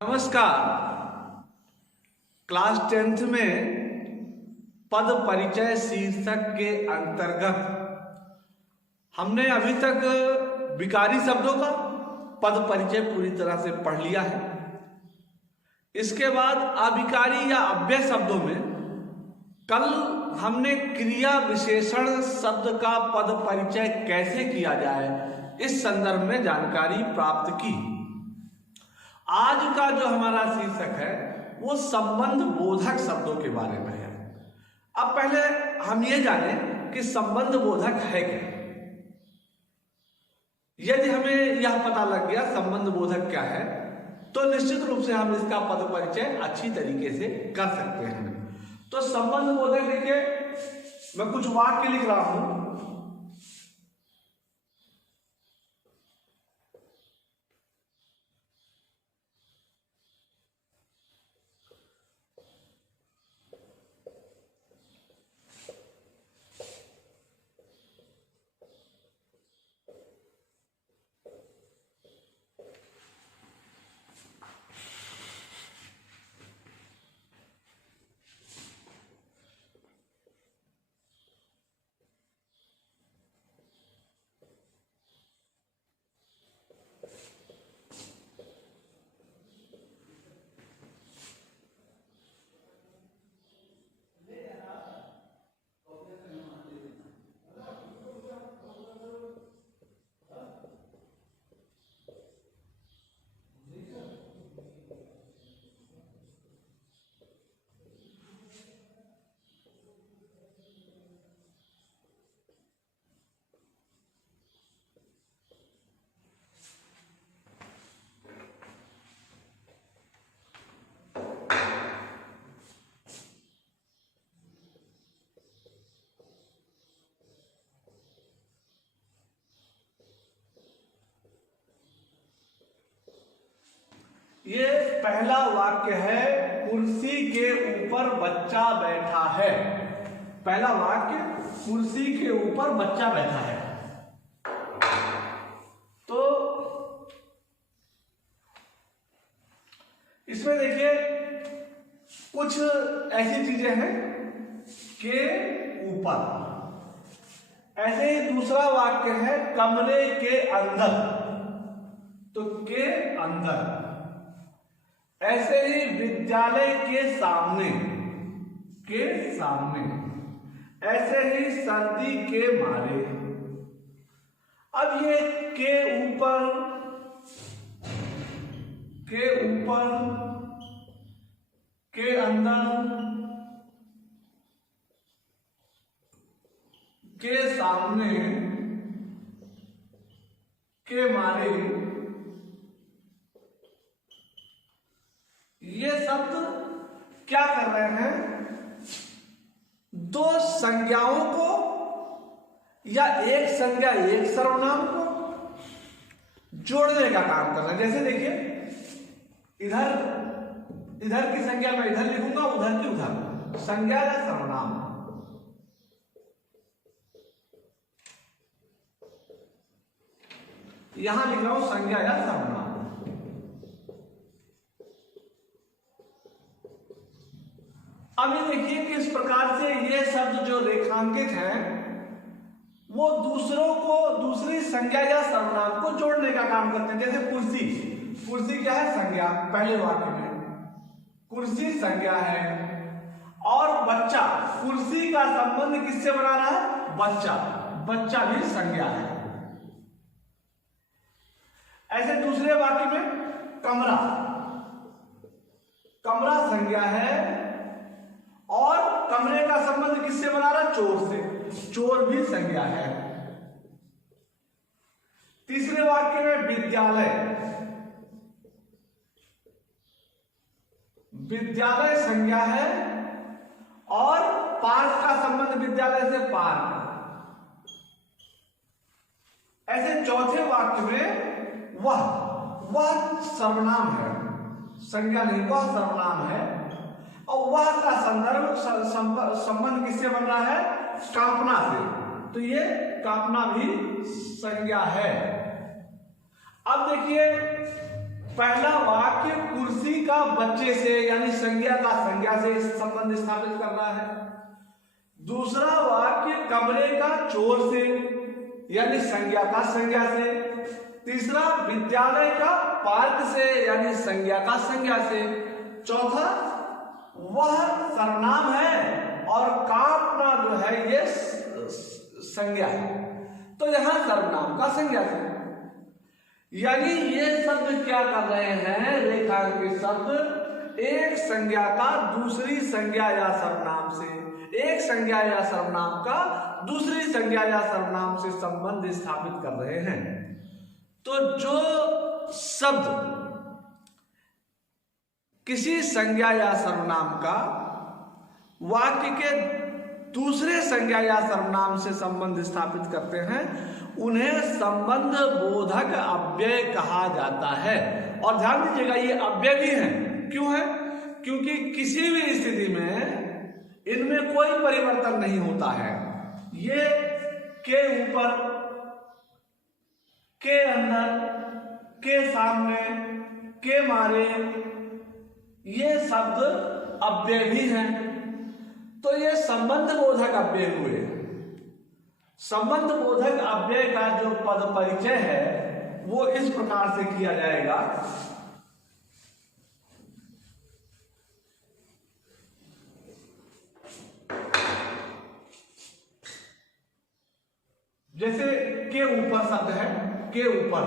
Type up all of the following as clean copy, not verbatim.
नमस्कार। Class 10th में पद परिचय शीर्षक के अंतर्गत हमने अभी तक विकारी शब्दों का पद परिचय पूरी तरह से पढ़ लिया है। इसके बाद अविकारी या अव्यय शब्दों में कल हमने क्रिया विशेषण शब्द का पद परिचय कैसे किया जाए इस संदर्भ में जानकारी प्राप्त की। आज का जो हमारा शीर्षक है वो संबंध बोधक शब्दों के बारे में है। अब पहले हम ये जानें कि संबंध बोधक है क्या। यदि हमें यह पता लग गया संबंध बोधक क्या है तो निश्चित रूप से हम इसका पद परिचय अच्छी तरीके से कर सकते हैं। तो संबंध बोधक देखिए, मैं कुछ वाक्य लिख रहा हूं। ये पहला वाक्य है, कुर्सी के ऊपर बच्चा बैठा है। पहला वाक्य, कुर्सी के ऊपर बच्चा बैठा है। तो इसमें देखिए कुछ ऐसी चीजें हैं के ऊपर। ऐसे ही दूसरा वाक्य है, कमरे के अंदर। तो के अंदर। ऐसे ही विद्यालय के सामने, के सामने। ऐसे ही सर्दी के मारे। अब ये के ऊपर, के ऊपर, के अंदर, के सामने, के मारे, ये शब्द क्या कर रहे हैं? दो संज्ञाओं को या एक संज्ञा एक सर्वनाम को जोड़ने का काम कर रहे हैं। जैसे देखिए, इधर की संज्ञा मैं इधर लिखूंगा, उधर की उधर। संज्ञा या सर्वनाम। यहां लिख रहा हूं संज्ञा या सर्वनाम। अभी देखिए किस प्रकार से ये शब्द जो रेखांकित हैं वो दूसरों को, दूसरी संज्ञा या सर्वनाम को जोड़ने का काम करते हैं। जैसे कुर्सी, कुर्सी क्या है? संज्ञा। पहले वाक्य में कुर्सी संज्ञा है। और बच्चा, कुर्सी का संबंध किससे बना रहा है? बच्चा। बच्चा भी संज्ञा है। ऐसे दूसरे वाक्य में कमरा, कमरा संज्ञा है और कमरे का संबंध किससे बना रहा है? चोर से। चोर भी संज्ञा है। तीसरे वाक्य में विद्यालय, विद्यालय संज्ञा है और पार्क का संबंध विद्यालय से पार्क। ऐसे चौथे वाक्य में वह सर्वनाम है, संज्ञा नहीं, वह सर्वनाम है। और वह का संदर्भ संबंध किससे बन रहा है? कांपना से। तो ये कांपना भी संज्ञा है। अब देखिए पहला वाक्य कुर्सी का बच्चे से यानी संज्ञा का संज्ञा से संबंध स्थापित करना है। दूसरा वाक्य कमरे का चोर से यानी संज्ञा का संज्ञा से। तीसरा विद्यालय का पार्क से यानी संज्ञा का संज्ञा से। चौथा वह सर्वनाम है और कांपना जो है ये संज्ञा है, तो यहां सर्वनाम का संज्ञा है। यानी ये शब्द क्या कर रहे हैं, रेखांकित शब्द एक संज्ञा का दूसरी संज्ञा या सर्वनाम से, एक संज्ञा या सर्वनाम का दूसरी संज्ञा या सर्वनाम से संबंध स्थापित कर रहे हैं। तो जो शब्द किसी संज्ञा या सर्वनाम का वाक्य के दूसरे संज्ञा या सर्वनाम से संबंध स्थापित करते हैं उन्हें संबंध बोधक अव्यय कहा जाता है। और ध्यान दीजिएगा ये अव्यय भी है। क्यों है? क्योंकि किसी भी स्थिति में इनमें कोई परिवर्तन नहीं होता है। ये के ऊपर, के अंदर, के सामने, के मारे, ये शब्द अव्यय भी हैं। तो ये संबंध बोधक अव्यय हुए। संबंध बोधक अव्यय का जो पद परिचय है वो इस प्रकार से किया जाएगा। जैसे के ऊपर शब्द है, के ऊपर।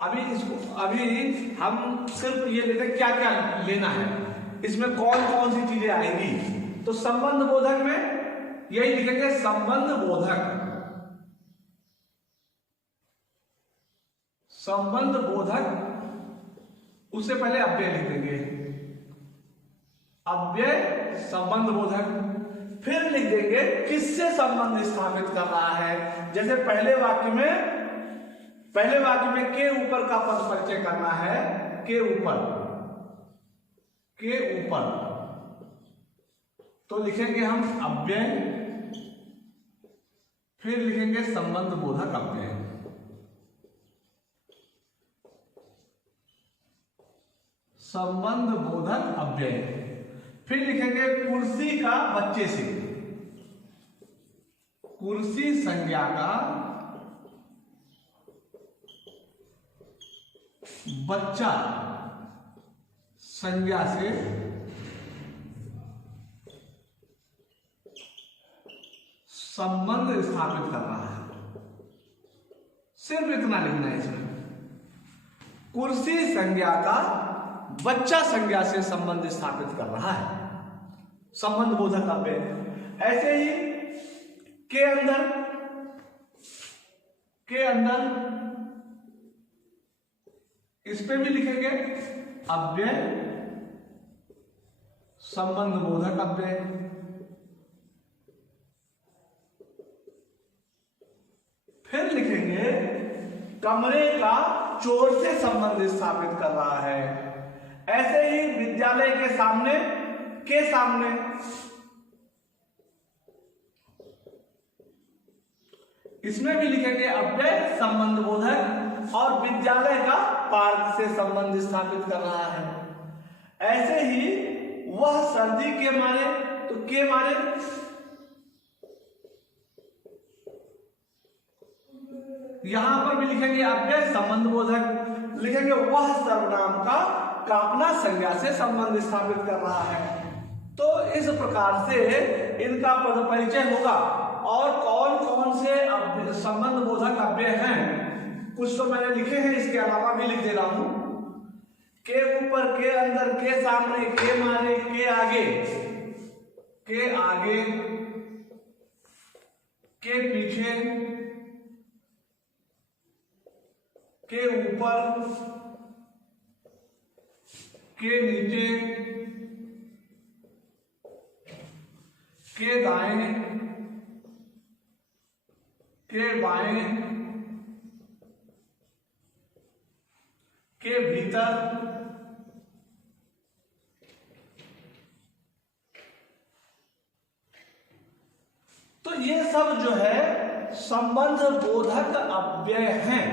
अभी हम सिर्फ ये लेते हैं क्या क्या लेना है, इसमें कौन कौन सी चीजें आएंगी। तो संबंध बोधक में यही लिखेंगे संबंध बोधक। संबंध बोधक उससे पहले अव्यय लिख देंगे, अव्यय संबंध बोधक। फिर लिख देंगे किससे संबंध स्थापित कर रहा है। जैसे पहले वाक्य में के ऊपर का पद परिचय करना है, के ऊपर, के ऊपर, तो लिखेंगे हम अव्यय, फिर लिखेंगे संबंध बोधक अव्यय। संबंध बोधक अव्यय। फिर लिखेंगे कुर्सी का बच्चे से, कुर्सी संज्ञा का बच्चा संज्ञा से संबंध स्थापित करना है। सिर्फ इतना लिखना है इसमें, कुर्सी संज्ञा का बच्चा संज्ञा से संबंध स्थापित कर रहा है, संबंध बोधक अव्यय। ऐसे ही के अंदर, के अंदर इस पे भी लिखेंगे अव्यय संबंध बोधक अव्यय। फिर लिखेंगे कमरे का चोर से संबंध स्थापित कर रहा है। ऐसे ही विद्यालय के सामने, के सामने, इसमें भी लिखेंगे अव्यय संबंध बोधक। और विद्यालय का पार्क से संबंध स्थापित कर रहा है। ऐसे ही वह सर्दी के मारे, तो के मारे, यहां पर भी लिखेंगे अव्यय संबंध बोधक। लिखेंगे वह सर्वनाम का कांपना संज्ञा से संबंध स्थापित कर रहा है। तो इस प्रकार से इनका पद परिचय होगा। और कौन कौन से संबंध बोधक अव्यय हैं कुछ तो मैंने लिखे हैं, इसके अलावा भी लिख दे रहा हूं। के ऊपर, के अंदर, के सामने, के मारे, के आगे, के आगे, के पीछे, के ऊपर, के नीचे, के दाएं, के बाएं, के भीतर, तो ये सब जो है संबंध बोधक अव्यय हैं।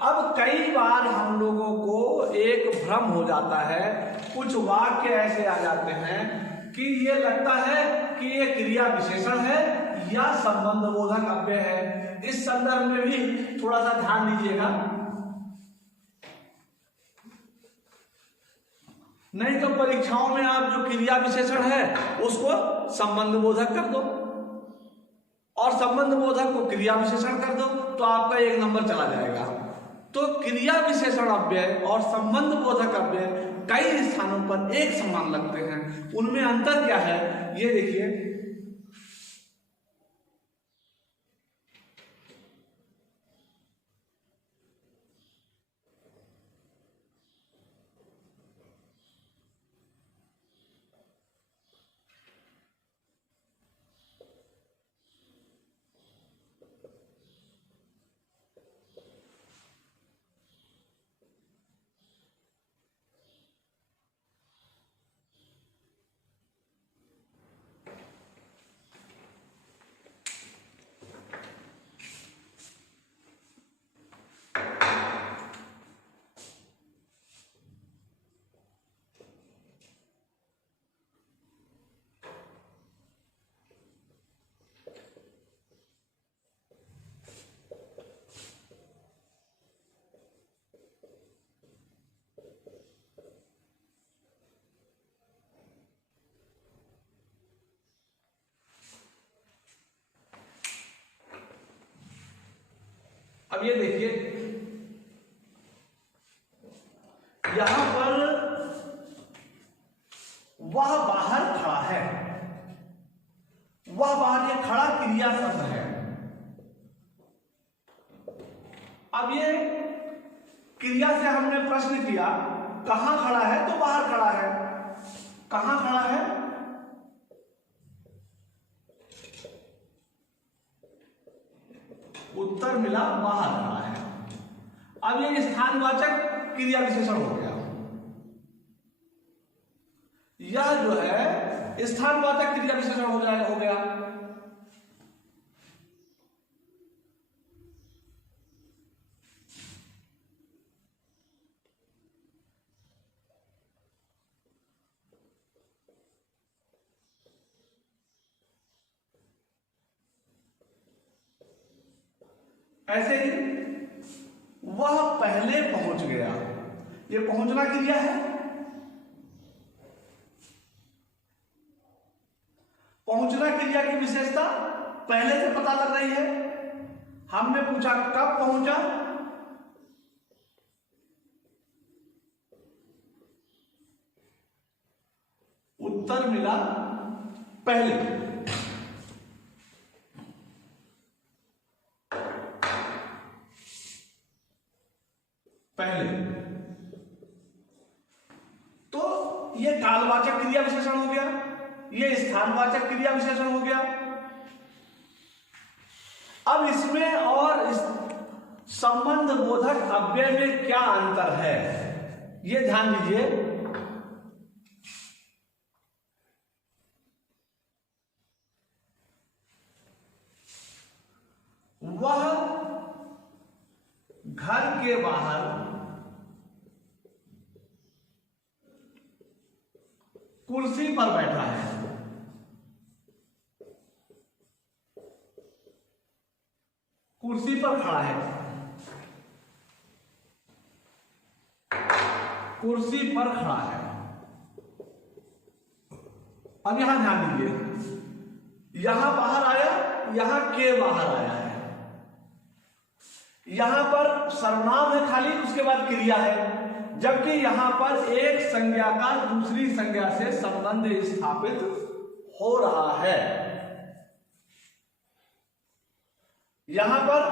अब कई बार हम लोगों भ्रम हो जाता है, कुछ वाक्य ऐसे आ जाते हैं कि ये लगता है कि ये क्रिया विशेषण है या संबंध बोधक अव्यय है। इस संदर्भ में भी थोड़ा सा ध्यान दीजिएगा, नहीं तो परीक्षाओं में आप जो क्रिया विशेषण है उसको संबंध बोधक कर दो और संबंध बोधक को क्रिया विशेषण कर दो तो आपका 1 नंबर चला जाएगा। तो क्रिया विशेषण अव्यय और संबंध बोधक अव्यय कई स्थानों पर एक समान लगते हैं, उनमें अंतर क्या है ये देखिए। अब ये देखिए, यहां पर वह बाहर खड़ा है, वह बाहर, ये खड़ा क्रिया शब्द है। अब ये क्रिया से हमने प्रश्न किया कहां खड़ा है, तो बाहर खड़ा है। कहां खड़ा है? उत्तर मिला बाहर खड़ा है। अब ये स्थानवाचक क्रिया विशेषण हो गया, यह जो है स्थानवाचक क्रिया विशेषण हो गया। ऐसे ही वह पहले पहुंच गया, ये पहुंचना क्रिया है। पहुंचना क्रिया की विशेषता पहले से पता लग रही है। हमने पूछा कब पहुंचा, उत्तर मिला पहले। तो ये कालवाचक क्रिया विशेषण हो गया, ये स्थानवाचक क्रिया विशेषण हो गया। अब इसमें और इस संबंध बोधक अव्यय में क्या अंतर है ये ध्यान दीजिए। वह घर के बाहर कुर्सी पर बैठा है। कुर्सी पर खड़ा है, कुर्सी पर खड़ा है। अब यहां ध्यान दीजिए, यहां बाहर आया, यहां के बाहर आया है। यहां पर सर्वनाम है खाली, उसके बाद क्रिया है, जबकि यहां पर एक संज्ञा का दूसरी संज्ञा से संबंध स्थापित हो रहा है। यहां पर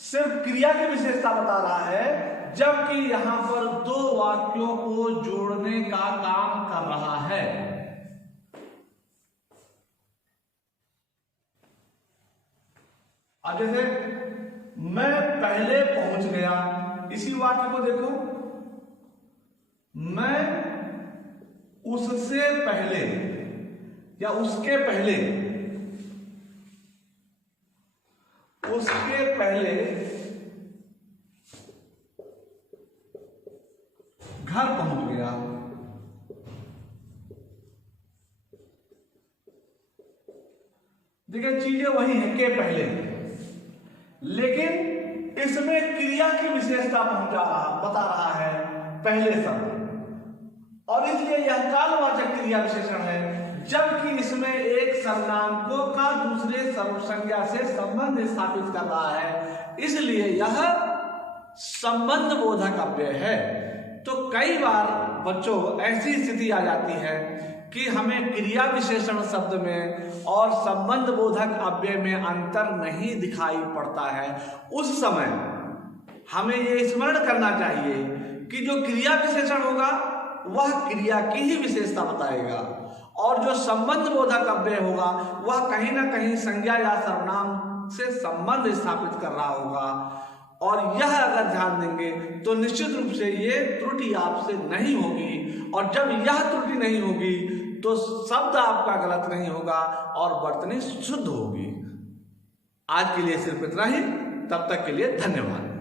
सिर्फ क्रिया की विशेषता बता रहा है, जबकि यहां पर दो वाक्यों को जोड़ने का काम कर रहा है। अब जैसे मैं पहले पहुंच गया, इसी वाक्य को देखो, मैं उससे पहले या उसके पहले, उसके पहले घर पहुंच गया। देखिए चीजें वही है के पहले, लेकिन इसमें क्रिया की विशेषता बता रहा है पहले शब्द, और इसलिए यह कालवाचक क्रिया विशेषण है, जबकि इसमें एक सर्वनामकों का दूसरे सर्वसंज्ञा से संबंध स्थापित कर रहा है, इसलिए यह संबंध बोधक अव्यय है। तो कई बार बच्चों ऐसी स्थिति आ जाती है कि हमें क्रिया विशेषण शब्द में और संबंध बोधक अव्यय में अंतर नहीं दिखाई पड़ता है। उस समय हमें यह स्मरण करना चाहिए कि जो क्रिया विशेषण होगा वह क्रिया की ही विशेषता बताएगा, और जो संबंध बोधक अव्यय होगा वह कहीं ना कहीं संज्ञा या सर्वनाम से संबंध स्थापित कर रहा होगा। और यह अगर ध्यान देंगे तो निश्चित रूप से ये त्रुटि आपसे नहीं होगी, और जब यह त्रुटि नहीं होगी तो शब्द आपका गलत नहीं होगा और वर्तनी शुद्ध होगी। आज के लिए सिर्फ इतना ही, तब तक के लिए धन्यवाद।